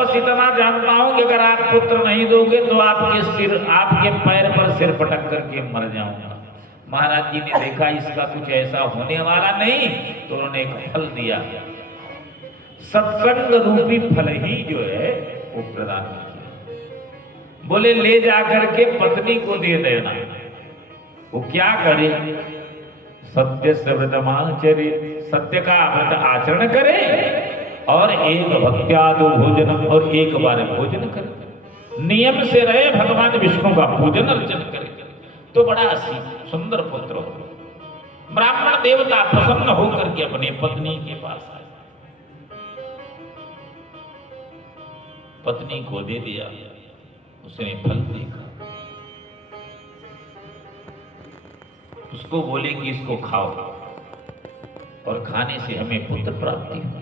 बस इतना जानता हूं कि अगर आप पुत्र नहीं दोगे तो आपके पैर पर सिर पटक करके मर जाऊंगा। महाराज जी ने देखा इसका कुछ ऐसा होने वाला नहीं, तो उन्होंने एक फल दिया, सत्संग रूपी फल ही जो है वो प्रदान किया। बोले ले जाकर के पत्नी को दे देना। वो क्या करे? सत्य से व्रतमाचरे, सत्य का व्रत आचरण करे और एक भक्त्यादो भोजन, और एक बार भोजन करे, नियम से रहे, भगवान विष्णु का पूजन अर्चन करे, तो बड़ा सुंदर पुत्र हो। ब्राह्मण देवता प्रसन्न होकर के अपनी पत्नी के पास आए, पत्नी को दे दिया। उसने फल देखा, उसको बोले कि इसको खाओ और खाने से हमें पुत्र प्राप्ति हो।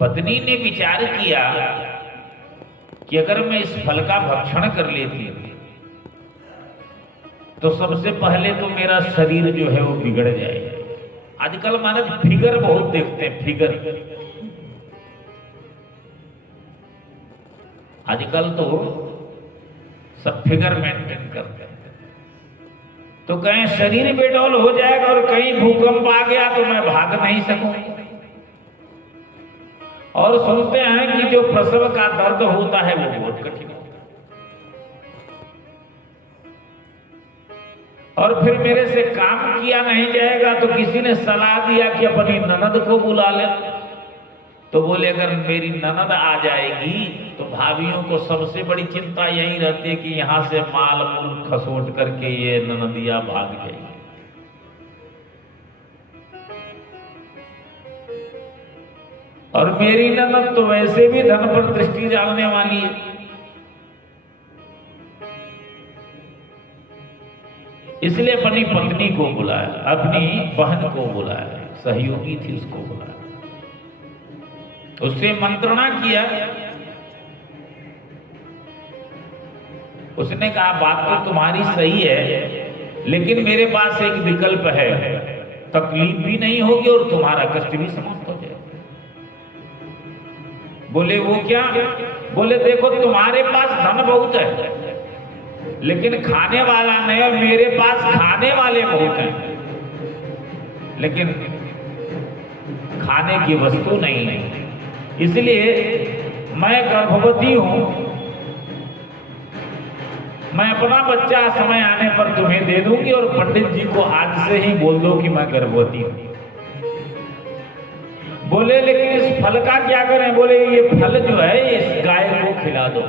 पत्नी ने विचार किया कि अगर मैं इस फल का भक्षण कर लेती तो सबसे पहले तो मेरा शरीर जो है वो बिगड़ जाएगा। आजकल मानव फिगर बहुत देखते हैं, फिगर। आजकल तो सब फिगर मेंटेन करते हैं। तो कहीं शरीर बेडौल हो जाएगा और कहीं भूकंप आ गया तो मैं भाग नहीं सकूंगी। और सुनते हैं कि जो प्रसव का दर्द होता है वो बहुत कठिन होता है। और फिर मेरे से काम किया नहीं जाएगा तो किसी ने सलाह दिया कि अपनी ननद को बुला ले। तो बोले अगर मेरी ननद आ जाएगी तो भाभियों को सबसे बड़ी चिंता यही रहती है कि यहां से माल मूल खसोट करके ये ननदिया भाग जाएगी। और मेरी ननद तो वैसे भी धन पर दृष्टि डालने वाली है। इसलिए अपनी पत्नी को बुलाया, अपनी बहन को बुलाया, सहयोगी थी उसको बुलाया, उससे मंत्रणा किया। उसने कहा बात तो तुम्हारी सही है, लेकिन मेरे पास एक विकल्प है, तकलीफ भी नहीं होगी और तुम्हारा कष्ट भी समाप्त हो जाएगा। बोले वो क्या? बोले देखो तुम्हारे पास धन बहुत है लेकिन खाने वाला नहीं, और मेरे पास खाने वाले बहुत हैं लेकिन खाने की वस्तु नहीं है। इसलिए मैं गर्भवती हूं, मैं अपना बच्चा समय आने पर तुम्हें दे दूंगी और पंडित जी को आज से ही बोल दो कि मैं गर्भवती हूं। बोले लेकिन इस फल का क्या करें? बोले ये फल जो है इस गाय को खिला दो,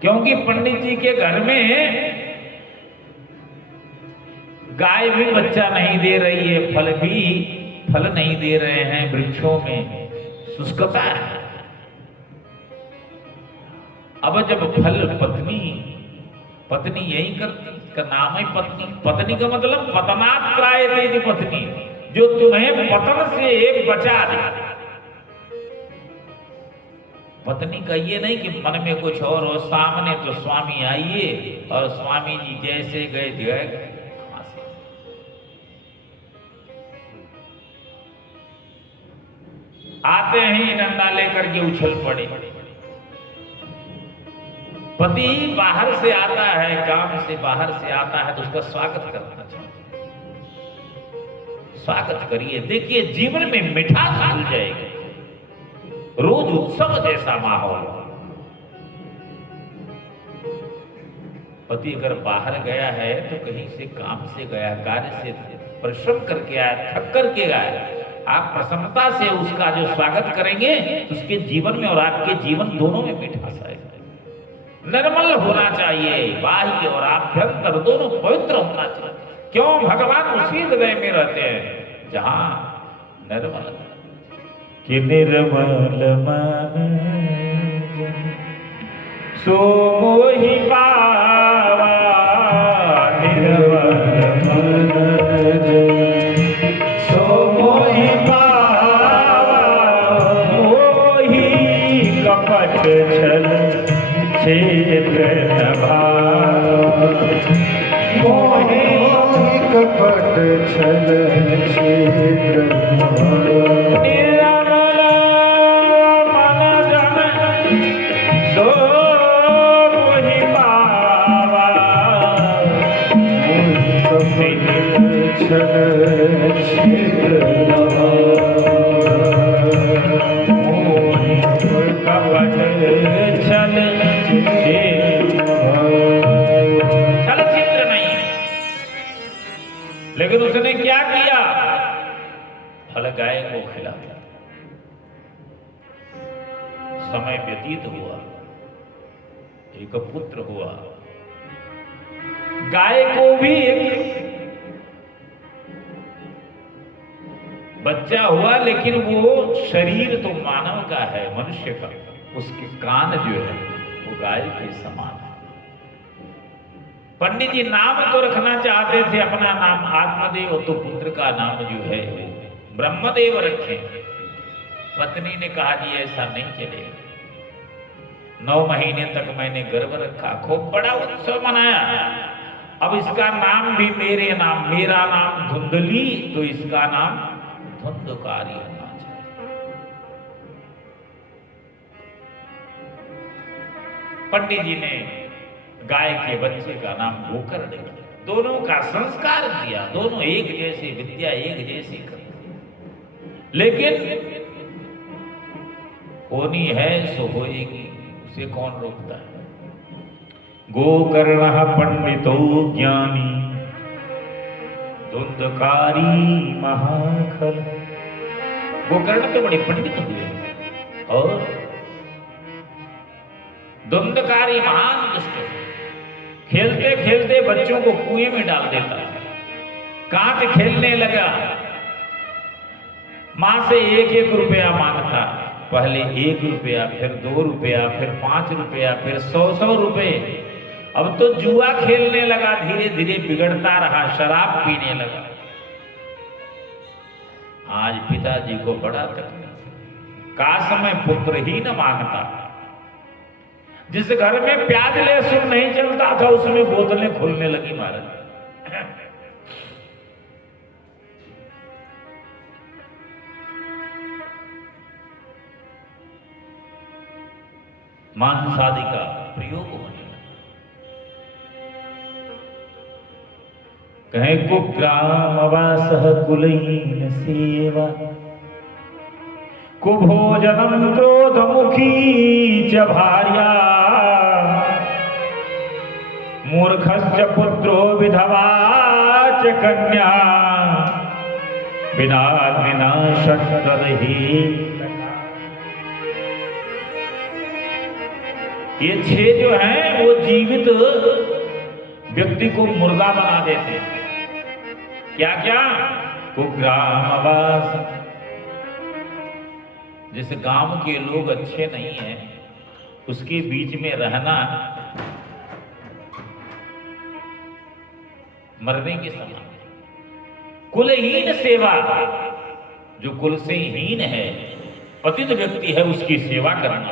क्योंकि पंडित जी के घर में गाय भी बच्चा नहीं दे रही है, फल भी फल नहीं दे रहे हैं, वृक्षों में शुष्कता है। अब जब फल पत्नी यही करती, का नाम है पत्नी। पत्नी का मतलब पतनात्रायते पत्नी, जो तुम्हें पतन से बचा दे। पत्नी का ये नहीं कि मन में कुछ और हो, सामने तो स्वामी आइए और स्वामी जी जैसे गए गए आते ही डंडा लेकर के उछल पड़े। पति बाहर से आता है, काम से बाहर से आता है तो उसका स्वागत करना चाहिए। स्वागत करिए, देखिए जीवन में मिठास मिल जाएगी, रोज उत्सव जैसा माहौल। पति अगर बाहर गया है तो कहीं से काम से गया, कार्य से परिश्रम करके आया, थक करके आया, आप प्रसन्नता से उसका जो स्वागत करेंगे उसके जीवन में और आपके जीवन दोनों में मिठास आएगा। निर्मल होना चाहिए, बाह्य और आभ्यंतर दोनों पवित्र होना चाहिए। क्यों? भगवान उसी हृदय में रहते हैं जहां निर्मल कि निर्मल मन सो मोहि पावा, निर्मल मन सो मोहि पावा, मोहि कपट छल छेद न भावा, मोहि कपट छल छेद न भावा। निर्मल मन जन चित्र नहीं, लेकिन उसने क्या किया? फल गाय को खिला दिया। समय व्यतीत हुआ, एक पुत्र हुआ। गाय को भी एक बच्चा हुआ, लेकिन वो शरीर तो मानव का है, मनुष्य का। उसके कान जो है वो गाय के समान है। पंडित जी नाम तो रखना चाहते थे, अपना नाम आत्मदेव, तो पुत्र का नाम जो है ब्रह्मदेव रखे। पत्नी ने कहा जी ऐसा नहीं चलेगा। 9 महीने तक मैंने गर्भ रखा, खूब बड़ा उत्सव मनाया। अब इसका नाम भी मेरे नाम, मेरा नाम धुंधली, तो इसका नाम धुंधकारी होना चाहिए। पंडित जी ने गाय के बच्चे का नाम गोकर्ण किया। दोनों का संस्कार दिया, दोनों एक जैसी विद्या एक जैसी करते, लेकिन होनी है सो होएगी, उसे कौन रोकता है। गोकर्ण पंडितो ज्ञानी धुंधकारी महाखल। गोकर्ण तो बड़े पंडित हुए और धुंधकारी महान दुष्ट। खेलते खेलते बच्चों को कुएं में डाल देता, कांट खेलने लगा। मां से 1-1 रुपया मांगता, पहले 1 रुपया, फिर 2 रुपया, फिर 5 रुपया, फिर 100-100 रुपए। अब तो जुआ खेलने लगा, धीरे धीरे बिगड़ता रहा, शराब पीने लगा। आज पिताजी को बड़ा तकलीफ, काश मैं पुत्र ही न मांगता। जिस घर में प्याज लहसुन नहीं चलता था, उसमें बोतलें खुलने लगी महाराज। मांस आदि का प्रयोग होने लगा। कहे कुग्रामवासः कुलहीन सेवा, कुभोजनम क्रोधमुखी च भार्या, मूर्खश्च पुत्रो विधवा च कन्या, बिना षट्दही। ये 6 जो हैं वो जीवित व्यक्ति को मुर्दा बना देते। क्या क्या? कुग्रामवास, जिस गांव के लोग अच्छे नहीं हैं उसके बीच में रहना मरने के समान। कुलहीन सेवा, जो कुल से हीन है, पतित व्यक्ति है, उसकी सेवा करना।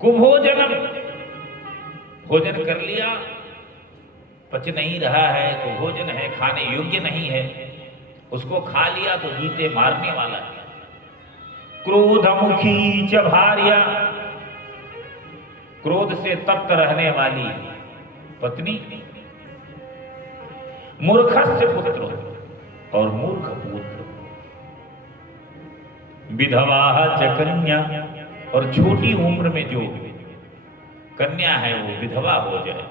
कुभोजनम, भोजन कर लिया, पच नहीं रहा है, कुभोजन है, खाने योग्य नहीं है, उसको खा लिया तो जीते मारने वाला है। क्रोधमुखी च भार्या, क्रोध से तप्त रहने वाली पत्नी। मूर्खस्य पुत्र, और मूर्ख पुत्र। विधवा च कन्या, और छोटी उम्र में जो कन्या है वो विधवा हो जाए।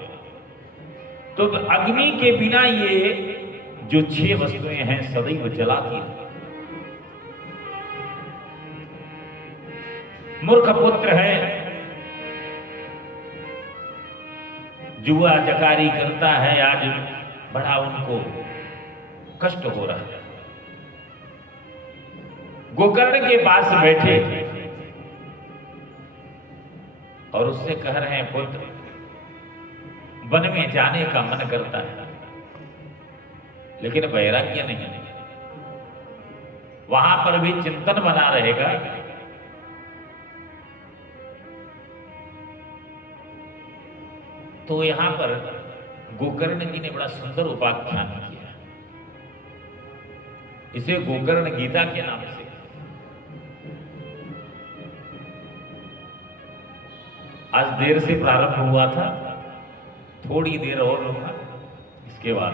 तो अग्नि के बिना ये जो 6 वस्तुएं हैं सदैव जलाती है। मूर्ख पुत्र है, जुआ जकारी करता है, आज बड़ा उनको कष्ट हो रहा है। गोकर्ण के पास बैठे और उससे कह रहे हैं, पुत्र वन में जाने का मन करता है, लेकिन वैराग्य नहीं है। वहां पर भी चिंतन बना रहेगा। तो यहां पर गोकर्ण जी ने बड़ा सुंदर उपाख्यान किया, इसे गोकर्ण गीता के नाम से। आज देर से प्रारंभ हुआ था, थोड़ी देर और लूंगा, इसके बाद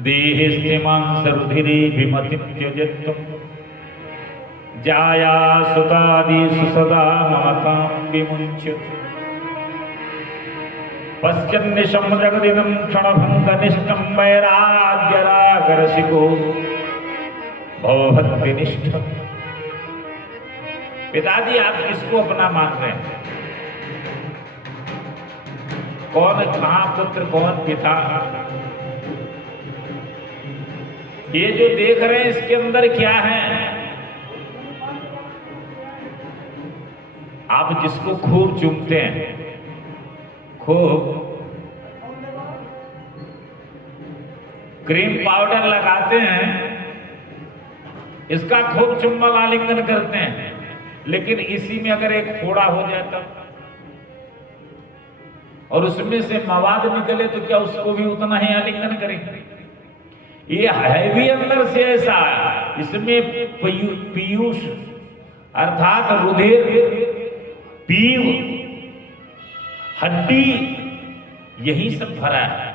देहस्थिमांसरुधिरे विमतिं त्यजत्वं जाया सुतादिषु सदा ममतां विमुञ्च पश्यन्निशं जगदिदं क्षणभङ्गनिष्ठं वैराग्यरागरसिको भवभक्तिनिष्ठ। पिताजी आप किसको अपना मान रहे हैं? कौन कहाँ पुत्र, कौन पिता? ये जो देख रहे हैं इसके अंदर क्या है? आप जिसको खूब चूमते हैं, खूब क्रीम पाउडर लगाते हैं, इसका खूब चुम्बन आलिंगन करते हैं, लेकिन इसी में अगर एक फोड़ा हो जाए तब, और उसमें से मवाद निकले तो क्या उसको भी उतना ही आलिंगन करेंगे? ये है भी अंदर से ऐसा, इसमें पीयूष अर्थात रुधिर, पीव, हड्डी, यही सब भरा है।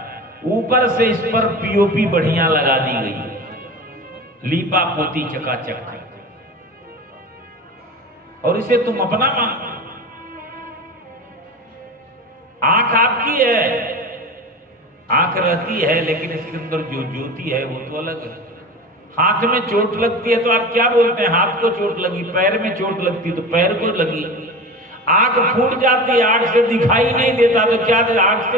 ऊपर से इस पर पीओपी बढ़िया लगा दी गई, लीपा पोती चकाचक, और इसे तुम अपना मान। आंख आपकी है, आंख रहती है, लेकिन इसके अंदर जो ज्योति है वो तो अलग है। हाथ में चोट लगती है तो आप क्या बोलते हैं? हाथ को चोट लगी। पैर में चोट लगती है तो पैर को लगी। आंख फूट जाती है, आंख से दिखाई नहीं देता तो क्या दे? आंख से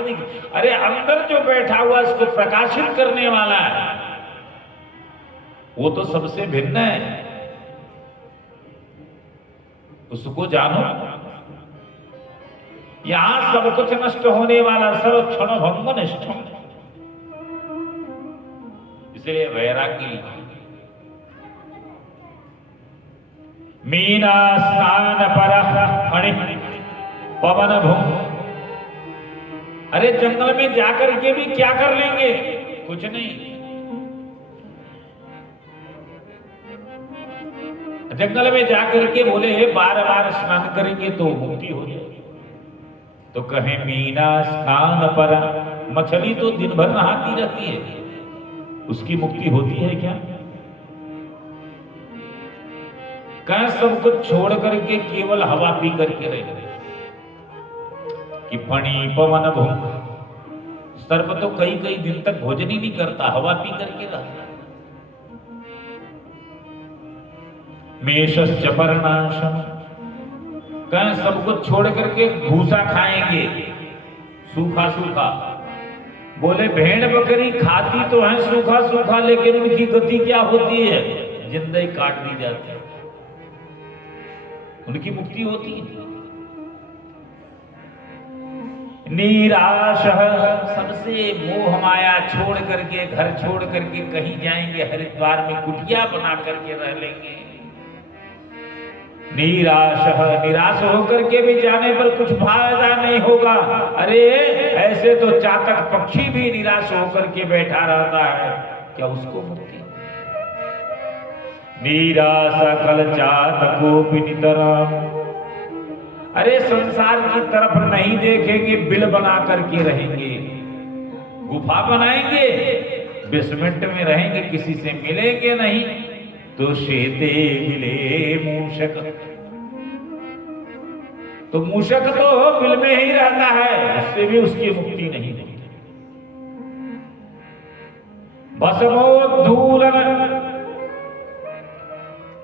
अरे अंदर जो बैठा हुआ इसको प्रकाशित करने वाला है वो तो सबसे भिन्न है, उसको जानो। यहां सब कुछ नष्ट होने वाला, सर्व क्षण भंग निष्ठ, इसलिए वैराग्य मीना स्नान पर फणि पवन भूम। अरे जंगल में जाकर के भी क्या कर लेंगे? कुछ नहीं। जंगल में जाकर के बोले बार बार स्नान करेंगे तो मुक्ति हो जाएगी, तो कहे मीना स्नान पर। मछली तो दिन भर नहाती रहती है, उसकी मुक्ति होती है क्या? कह सब कुछ छोड़ करके केवल हवा पी करके रहे कि फणी पवन भूम। सर्प तो कई कई दिन तक भोजन ही नहीं करता, हवा पी करके रहता। मेषश्च पर्णाशम, कह सब कुछ छोड़ करके भूसा खाएंगे, सूखा सूखा। बोले भेड़ बकरी खाती तो है सूखा सूखा, लेकिन उनकी गति क्या होती है? जिंदगी काट दी जाती है, उनकी मुक्ति होती है। निराश, सबसे मोह माया छोड़ करके, घर छोड़ करके कहीं जाएंगे, हरिद्वार में कुटिया बना करके रह लेंगे। निराश, निराश होकर के भी जाने पर कुछ फायदा नहीं होगा। अरे ऐसे तो चातक पक्षी भी निराश होकर के बैठा रहता है, क्या उसको मुक्ति? निराश कल चातको नितराम। अरे संसार की तरफ नहीं देखेंगे, बिल बना करके रहेंगे, गुफा बनाएंगे, बेसमेंट में रहेंगे, किसी से मिलेंगे नहीं। तो शेते मिले मूषक, तो मूषक तो बिल में ही रहता है, उससे भी उसकी मुक्ति नहीं होती। भस्मोद्धूलन,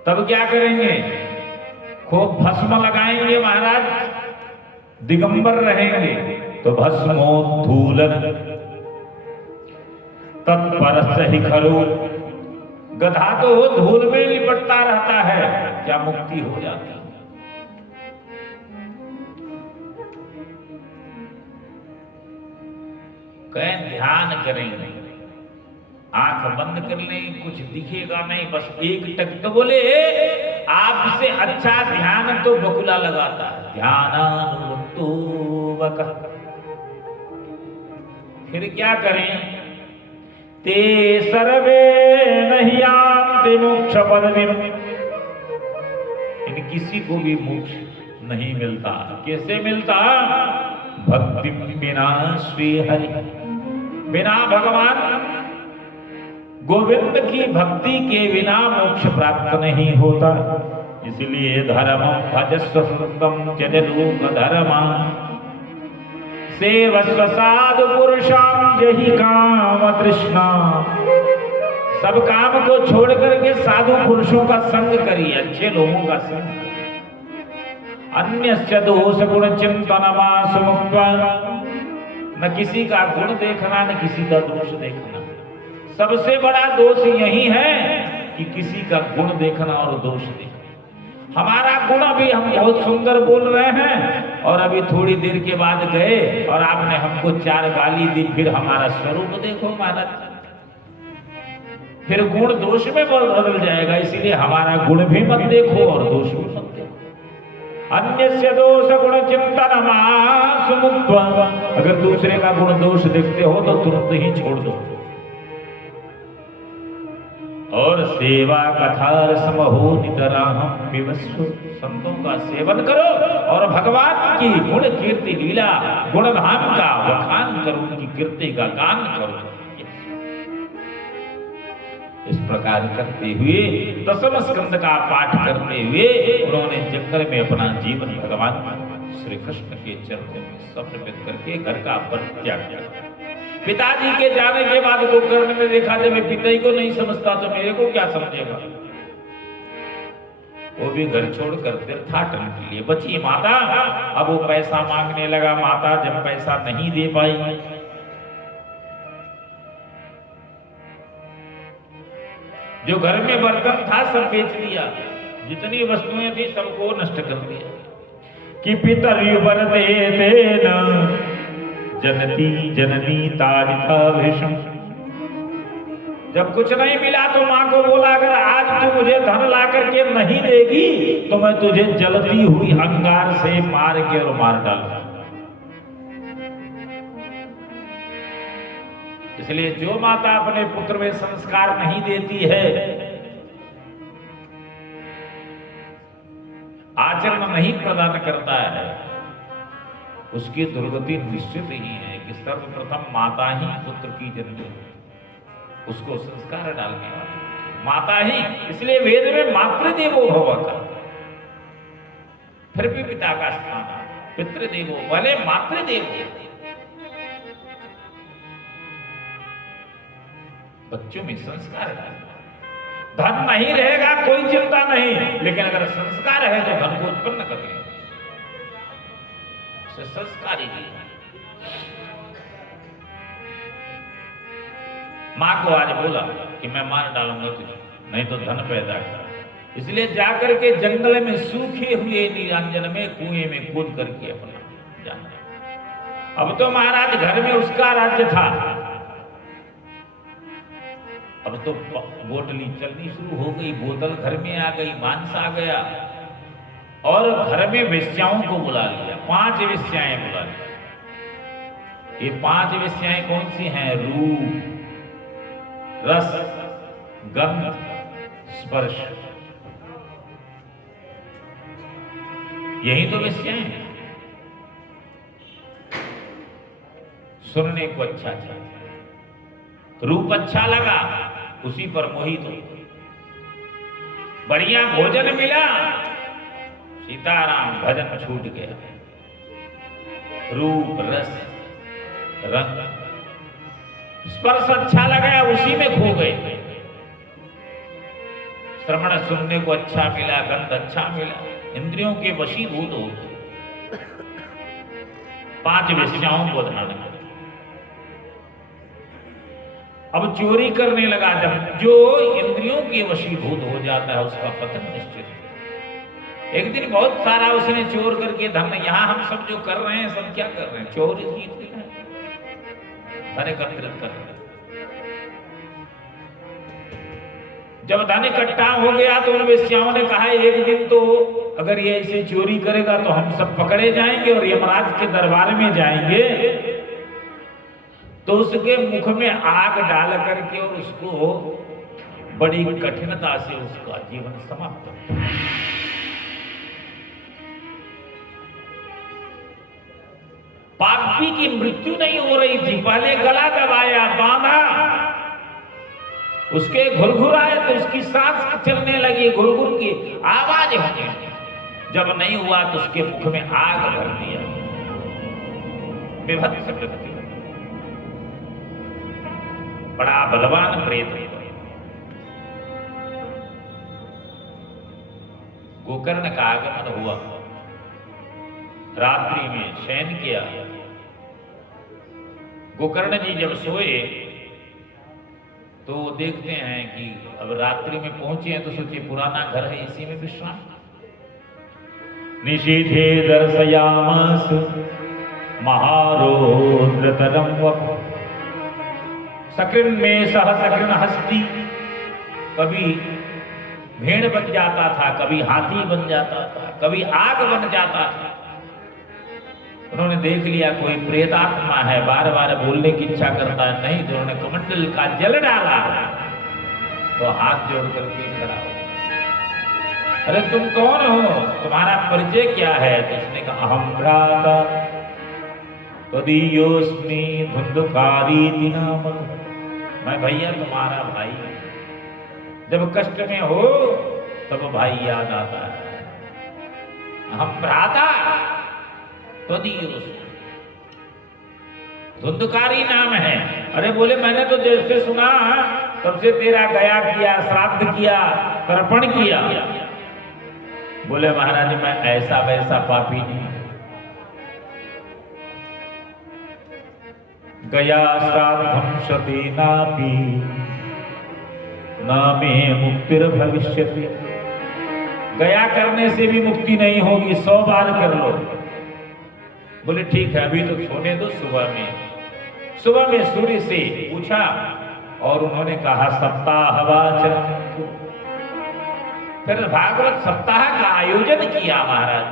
तब क्या करेंगे? खूब भस्म लगाएंगे महाराज, दिगंबर रहेंगे। तो भस्मोद्धूलन तत्परस्य हि खलु, गधा तो धूल में लिपटता रहता है, क्या मुक्ति हो जाती है? कहें ध्यान करेंगे, आंख बंद कर लें, कुछ दिखेगा नहीं, बस एक टक। तो बोले आपसे अच्छा ध्यान तो बकुला लगाता है, ध्यानानुवृत्तो वकः। फिर क्या करें? ते सर्वे नहीं यान्ति मोक्ष पदवीं, इन किसी को भी मोक्ष नहीं मिलता। कैसे मिलता? भक्ति बिना श्री हरि, बिना भगवान गोविंद की भक्ति के बिना मोक्ष प्राप्त नहीं होता। इसलिए धर्म भजस्व सततम त्यज लोक धर्मा, सेवस्व साधु पुरुषां यही काम तृष्णा। सब काम को छोड़ करके साधु पुरुषों का संग करिए, अच्छे लोगों का संग। अन्यस्य दोष गुण चिंतनमास मुक्त्वा, न किसी का गुण देखना न किसी का दोष देखना। सबसे बड़ा दोष यही है कि किसी का गुण देखना और दोष देखना। हमारा गुण अभी हम बहुत सुंदर बोल रहे हैं और अभी थोड़ी देर के बाद गए और आपने हमको 4 गाली दी, फिर हमारा स्वरूप देखो महाराज, फिर गुण दोष में बदल जाएगा। इसीलिए हमारा गुण भी मत देखो और दोष भी मत देखो। अन्यस्य दोष गुण चिंतनमास मुक्त्वा, अगर दूसरे का गुण दोष देखते हो तो तुरंत ही छोड़ दो। और सेवा कथा समहो नितराहम विवस्व, संतों का सेवन करो और भगवान की गुण कीर्ति लीला गुणधाम का बखान करो, उनकी कीर्ति का गान करो। इस प्रकार करते हुए दसम स्कंद का पाठ करते हुए उन्होंने जंगल में अपना जीवन भगवान श्री कृष्ण के चरणों में समर्पित करके घर का परित्याग किया। पिताजी के जाने के बाद गोकर्ण ने देखा जब मैं पिता को नहीं समझता तो मेरे को क्या समझेगा। वो भी घर छोड़कर तीर्थाटन के लिए बची माता। अब वो पैसा मांगने लगा। माता जब पैसा नहीं दे पाई, जो घर में बर्तन था सब बेच दिया, जितनी वस्तुएं थी सबको नष्ट कर दिया। कि पितर्युवरते तेन जनती जननी तारिता भीषण। जब कुछ नहीं मिला तो मां को बोला अगर आज तू मुझे धन ला करके नहीं देगी तो मैं तुझे जलती हुई अंगार से मार के और मार डालूंगा। इसलिए जो माता अपने पुत्र में संस्कार नहीं देती है, आचरण नहीं प्रदान करता है, उसकी दुर्गति निश्चित ही है कि सर्वप्रथम माता ही पुत्र की जननी, उसको संस्कार डालने वाली माता ही। इसलिए वेद में मातृदेवो भव का, फिर भी पिता का स्थान, पितृदेवो भले मातृदेवो। बच्चों में संस्कार डालना। धन नहीं रहेगा कोई चिंता नहीं, लेकिन अगर संस्कार है तो धन को उत्पन्न कर लेंगे। संस्कारी मां को आज बोला कि मैं मार डालूंगा तुझे, नहीं तो धन पैदा कर। इसलिए जाकर के जंगल में सूखे हुए नीलांजन में कुएं में कूद करके अपना जाना। अब तो महाराज घर में उसका राज्य था, अब तो बोतली चलनी शुरू हो गई, बोतल घर में आ गई, मांस आ गया और घर में वेश्याओं को बुला लिया। 5 वेश्याएं बुला लिया। ये 5 वेश्याएं कौन सी हैं? रूप, रस, गंध, स्पर्श, यही तो वेश्याएं हैं। सुनने को अच्छा था, रूप अच्छा लगा, उसी पर मोहित हो। बढ़िया भोजन मिला, सीताराम भजन छूट गया। रूप, रस, रंग, स्पर्श अच्छा लगा, उसी में खो गए। श्रवण सुनने को अच्छा मिला, गंध अच्छा मिला, इंद्रियों के वशीभूत हो गए। 5 वेश्याओं को धारण कर, अब चोरी करने लगा। जब जो इंद्रियों के वशीभूत हो जाता है उसका पतन निश्चित है। एक दिन बहुत सारा उसने चोर करके धन, यहां हम सब जो कर रहे हैं सब क्या कर रहे हैं? चोरी की धन एकत्रित कर रहे हैं। जब धन इकट्ठा हो गया तो उन वेश्याओं ने कहा एक दिन तो अगर ये ऐसे चोरी करेगा तो हम सब पकड़े जाएंगे और यमराज के दरबार में जाएंगे, तो उसके मुख में आग डाल करके और उसको बड़ी कठिनता से उसका जीवन समाप्त हो। पाप पापी की मृत्यु नहीं हो रही थी, पहले गला दबाया, बांधा, उसके घुरघुराए तो उसकी सांस चलने लगी, घुरघुर की आवाज होने लगी। जब नहीं हुआ तो उसके मुख में आग भर दिया, विभत्स मृत्यु। बड़ा बलवान प्रेत है। गोकर्ण का आगमन हुआ, रात्रि में शयन किया। गोकर्ण जी जब सोए तो देखते हैं कि अब रात्रि में पहुंचे हैं तो सोचिए पुराना घर है, इसी में विश्राम। निशीथे दर्शयामास महारौद्रतरं वपु सकृन् में सह सकृन् हस्ती। कभी भेड़ बन जाता था, कभी हाथी बन जाता था, कभी आग बन जाता था। उन्होंने देख लिया कोई प्रेतात्मा है, बार बार बोलने की इच्छा करता है, नहीं तो उन्होंने कमंडल का जल डाला तो हाथ जोड़ करके खड़ा हो। अरे तुम कौन हो, तुम्हारा परिचय क्या है? तो उसने कहा अहम भ्राता त्वदीयोस्मि धुंधुकारीति नाम। मैं भैया तुम्हारा भाई, जब कष्ट में हो तब भाई याद आता है। अहम भ्राता त्वदीयोस्मि, धुंधुकारी नाम है। अरे बोले मैंने तो जैसे सुना तब से तेरा गया किया, श्राद्ध किया, तर्पण किया। बोले महाराज मैं ऐसा वैसा पापी नहीं, गया श्राद्धम शतेनापि न मे मुक्तिर भविष्यति। गया करने से भी मुक्ति नहीं होगी, 100 बार कर लो। बोले ठीक है अभी तो सोने दो, सुबह में सूर्य से पूछा और उन्होंने कहा सप्ताहवाचन। फिर भागवत सप्ताह का आयोजन किया महाराज,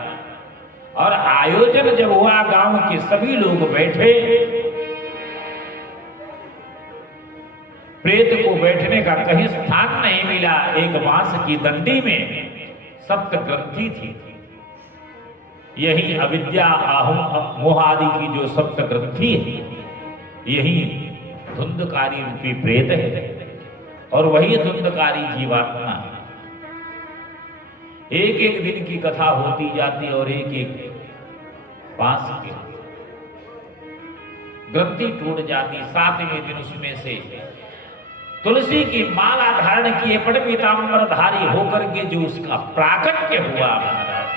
और आयोजन जब हुआ गांव के सभी लोग बैठे। प्रेत को बैठने का कहीं स्थान नहीं मिला। एक बांस की दंडी में सप्त ग्रंथि थी, यही अविद्या आहम मोह आदि की जो सप्त ग्रंथि है, यही धुंधकारी रूपी प्रेत है और वही धुंधकारी जीवात्मा है। एक एक दिन की कथा होती जाती और एक एक बांस की ग्रंथि टूट जाती। 7वें दिन उसमें से तुलसी की माला धारण किए पट पीताम्बर धारी होकर के जो उसका प्राकट्य हुआ महाराज,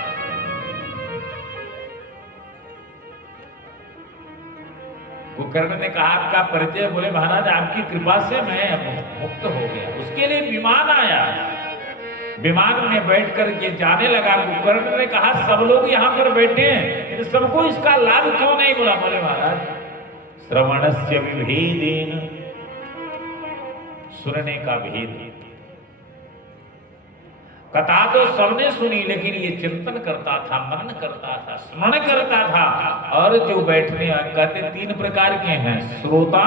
गोकर्ण ने कहा आपका परिचय? बोले महाराज आपकी कृपा से मैं मुक्त हो गया। उसके लिए विमान आया, विमान में बैठ करके जाने लगा। गोकर्ण ने कहा सब लोग यहाँ पर बैठे हैं, सबको इसका लाभ क्यों नहीं बोला? बोले महाराज श्रवणस्य विभेदेन, सुनने का भेद। कथा तो सबने सुनी लेकिन ये चिंतन करता था, मनन करता था, स्मरण करता था। और जो बैठने कहते 3 प्रकार के हैं, श्रोता,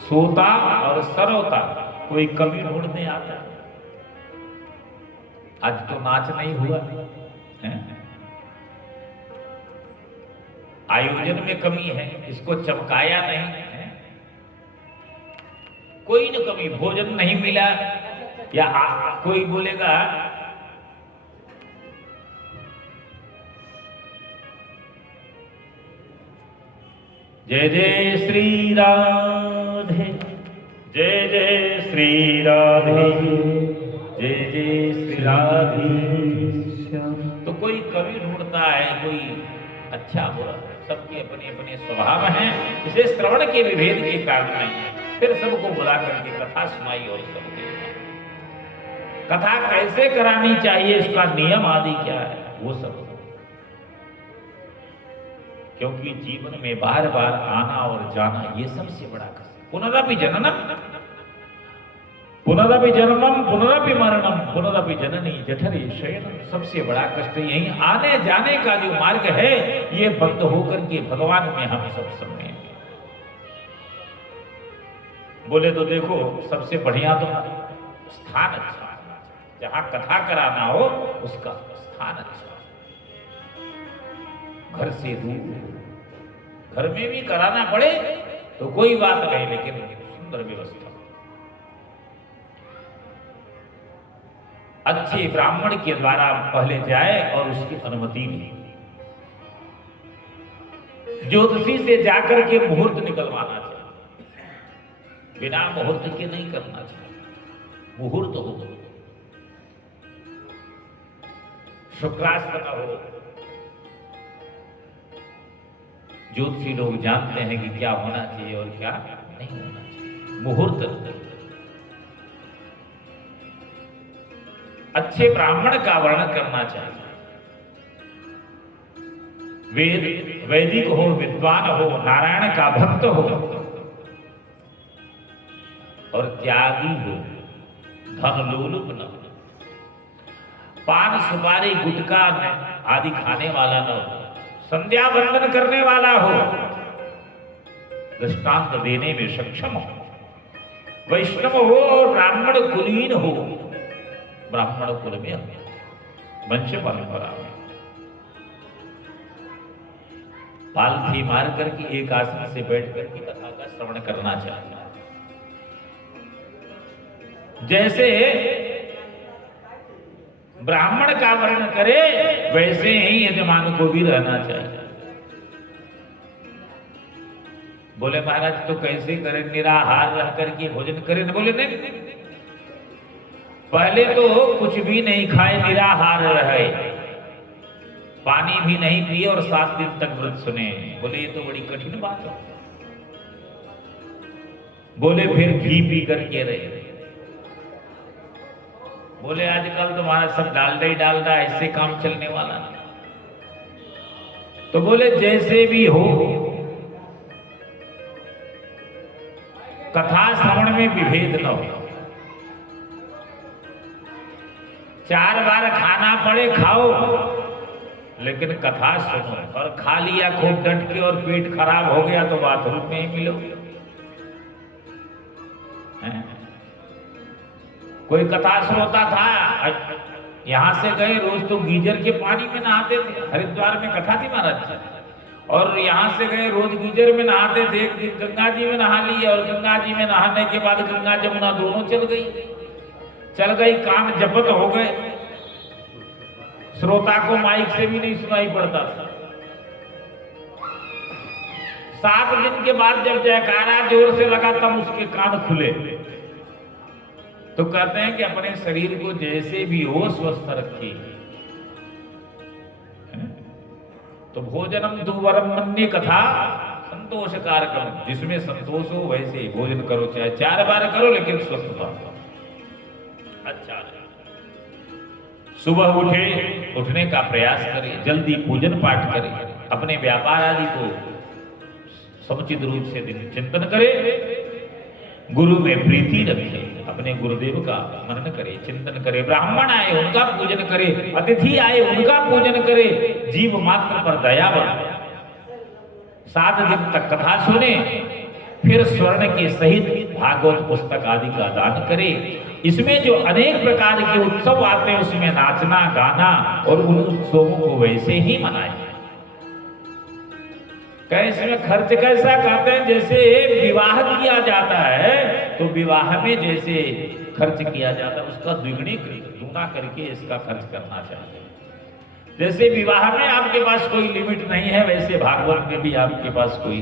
सोता और सरोता। कोई कवि ढूंढने आता। आज तो नाच नहीं हुआ है, आयोजन में कमी है, इसको चमकाया नहीं है, कोई न कमी, भोजन नहीं मिला। या कोई बोलेगा जय जय श्री राधे, जय जय श्री राधे, जय जय श्री राधे। तो कोई कवि ढूंढता है, कोई अच्छा बुरा, सबके अपने अपने स्वभाव हैं। इसे श्रवण के विभेद के कारण नहीं है। फिर सबको बुला करके कथा सुनाई और सबके कथा कैसे करानी चाहिए, इसका नियम आदि क्या है, वो सब। क्योंकि जीवन में बार बार आना और जाना ये सबसे बड़ा कष्ट। पुनरपि जननम पुनरपि जन्मम पुनरपि मरणम पुनरपि जननी जठरे शयनम। सबसे बड़ा कष्ट यही आने जाने का जो मार्ग है, ये बंद होकर के भगवान में हम सब समय। बोले तो देखो सबसे बढ़िया तो स्थान अच्छा, जहां कथा कराना हो उसका स्थान अच्छा, घर से दूर, घर में भी कराना पड़े तो कोई बात नहीं, लेकिन सुंदर व्यवस्था, अच्छे ब्राह्मण के द्वारा पहले जाए और उसकी अनुमति भी, ज्योतिषी से जाकर के मुहूर्त निकलवाना चाहिए, बिना मुहूर्त के नहीं करना चाहिए। मुहूर्त हो, शुक्रास्त न हो। ज्योतिषी लोग जानते हैं कि क्या होना चाहिए और क्या नहीं होना चाहिए। मुहूर्त, अच्छे ब्राह्मण का वर्णन करना चाहिए। वैदिक हो, विद्वान हो, नारायण का भक्त हो और त्यागी हो, धन लोलुप न हो, पान सुपारी गुटखा आदि खाने वाला न हो, संध्या वंदन करने वाला हो, दृष्टांत देने में सक्षम हो, वैष्णव हो और ब्राह्मण कुलीन हो, ब्राह्मण कुल में वंश परंपरा में पालथी मार करके एक आसन से बैठ करके कथा का श्रवण करना चाहिए। जैसे ब्राह्मण का वर्ण करे वैसे ही यजमान को भी रहना चाहिए। बोले महाराज तो कैसे करें, निराहार रह करके भोजन करें? बोले नहीं, पहले तो कुछ भी नहीं खाए, निराहार रहे, पानी भी नहीं पिए और 7 दिन तक व्रत सुने। बोले ये तो बड़ी कठिन बात है। बोले फिर घी पी करके रहे। बोले आजकल तुम्हारा सब डालडा ही डालडा, ऐसे काम चलने वाला नहीं। तो बोले जैसे भी हो, कथा श्रवण में विभेद न हो। 4 बार खाना पड़े खाओ, लेकिन कथा सुनो। और खा लिया खूब डट के और पेट खराब हो गया तो बाथरूम में ही मिलोगे। कोई कथा श्रोता था, यहां से गए, रोज तो गीजर के पानी में नहाते थे, हरिद्वार में कथा थी महाराज, और यहां से गए रोज गीजर में नहाते थे। एक दिन गंगा जी में नहा लिए और गंगा जी में नहाने के बाद गंगा जमुना दोनों चल गई, कान जपत हो गए। श्रोता को माइक से भी नहीं सुनाई पड़ता था। 7 दिन के बाद जब जयकारा जोर से लगा तब उसके कान खुले। तो कहते हैं कि अपने शरीर को जैसे भी हो स्वस्थ रखिए। तो भोजनम दुवरम मन्ये कथा संतोष कारकम, जिसमें संतोष हो वैसे ही भोजन करो, चाहे 4 बार करो लेकिन स्वस्थता अच्छा। सुबह उठने का प्रयास करें, जल्दी पूजन पाठ करें, अपने व्यापार आदि को समुचित रूप से चिंतन करें, गुरु में प्रीति रखे, अपने गुरुदेव का मनन करे, चिंतन करे। ब्राह्मण आए उनका पूजन करे, अतिथि आए उनका पूजन करे, जीव मात्र पर दया बरते। 7 दिन तक कथा सुने, फिर स्वर्ण के सहित भागवत पुस्तक आदि का दान करे। इसमें जो अनेक प्रकार के उत्सव आते हैं उसमें नाचना गाना और उन उत्सवों को वैसे ही मनाए। कैसे में खर्च कैसा कहते हैं, जैसे विवाह किया जाता है तो विवाह में जैसे खर्च किया जाता है उसका दुगुना करके इसका खर्च करना चाहिए। जैसे विवाह में आपके पास कोई लिमिट नहीं है, वैसे भागवत में भी आपके पास कोई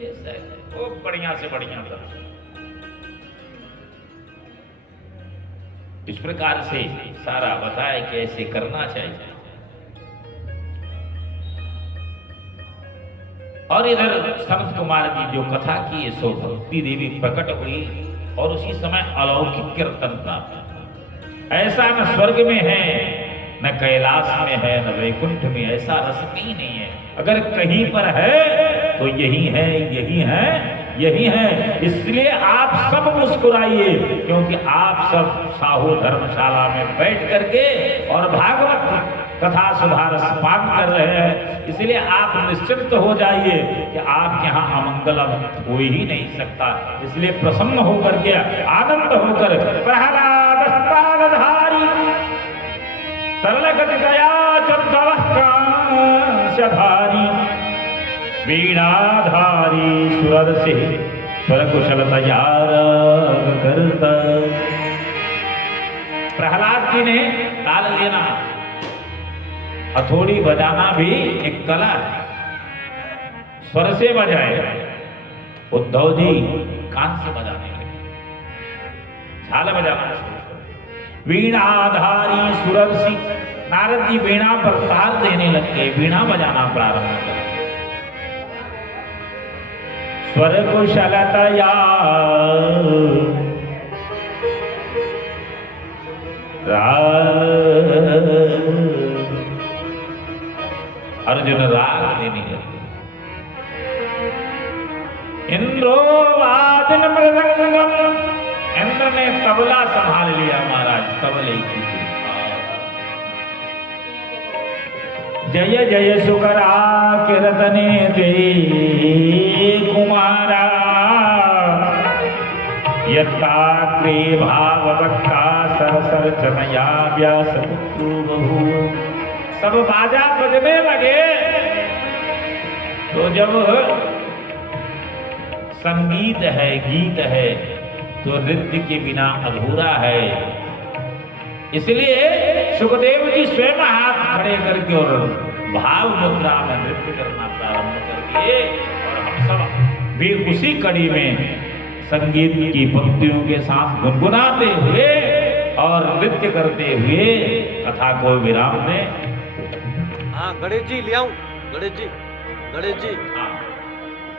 जैसा वो बढ़िया से बढ़िया खर्च। इस प्रकार से सारा बताया कि ऐसे करना चाहिए। और इधर सनत कुमार की जो कथा की सो भक्ति देवी प्रकट हुई और उसी समय अलौकिक कीर्तन प्राप्त। ऐसा न स्वर्ग में है, न कैलाश में है, न वैकुंठ में, ऐसा रस कहीं नहीं है। अगर कहीं पर है तो यही है, यही है, यही है। इसलिए आप सब मुस्कुराइए, क्योंकि आप सब साहू धर्मशाला में बैठ करके और भागवत कथा सुधारस पाठ कर रहे हैं। इसलिए आप निश्चिंत हो जाइए कि आपके यहाँ अमंगल हो ही नहीं सकता। इसलिए प्रसन्न होकर के, आनंद होकर, प्रहलाद धारी तरलगत गया चंदवह कांस्यधारी वीणाधारी सुरर से स्वर कुशलतया राग करता। प्रहलाद जी ने ताल लेना, हथौड़ी बजाना भी एक कला है, स्वर से बजाए। उद्धव जी कान से बजाने लगे, झाल बजाना शुरू कर। वीणाधारी सुरसी, नारद जी वीणा पर ताल देने लगे, वीणा बजाना प्रारंभ कर। स्वर कुशलतया अर्जुन राग देने लगे। इंद्रो वादन मृदंगम, इंद्र ने तबला संभाल लिया महाराज, तबले की। जय जय सुकरा कीर्तने ते कुमारा, यत्ताग्रे भाववक्ता सरसर चनया व्यास पुत्रु बभूव। सब बाजा बजने लगे। तो जब संगीत है, गीत है, तो नृत्य के बिना अधूरा है। इसलिए सुखदेव जी स्वयं हाथ खड़े करके और भाव मुद्रा में नृत्य करना प्रारंभ कर दिए। और हम सब भी उसी कड़ी में संगीत की पंक्तियों के साथ गुनगुनाते हुए और नृत्य करते हुए कथा को विराम दें। हाँ गणेश जी ले आऊं, गणेश जी, गणेश जी।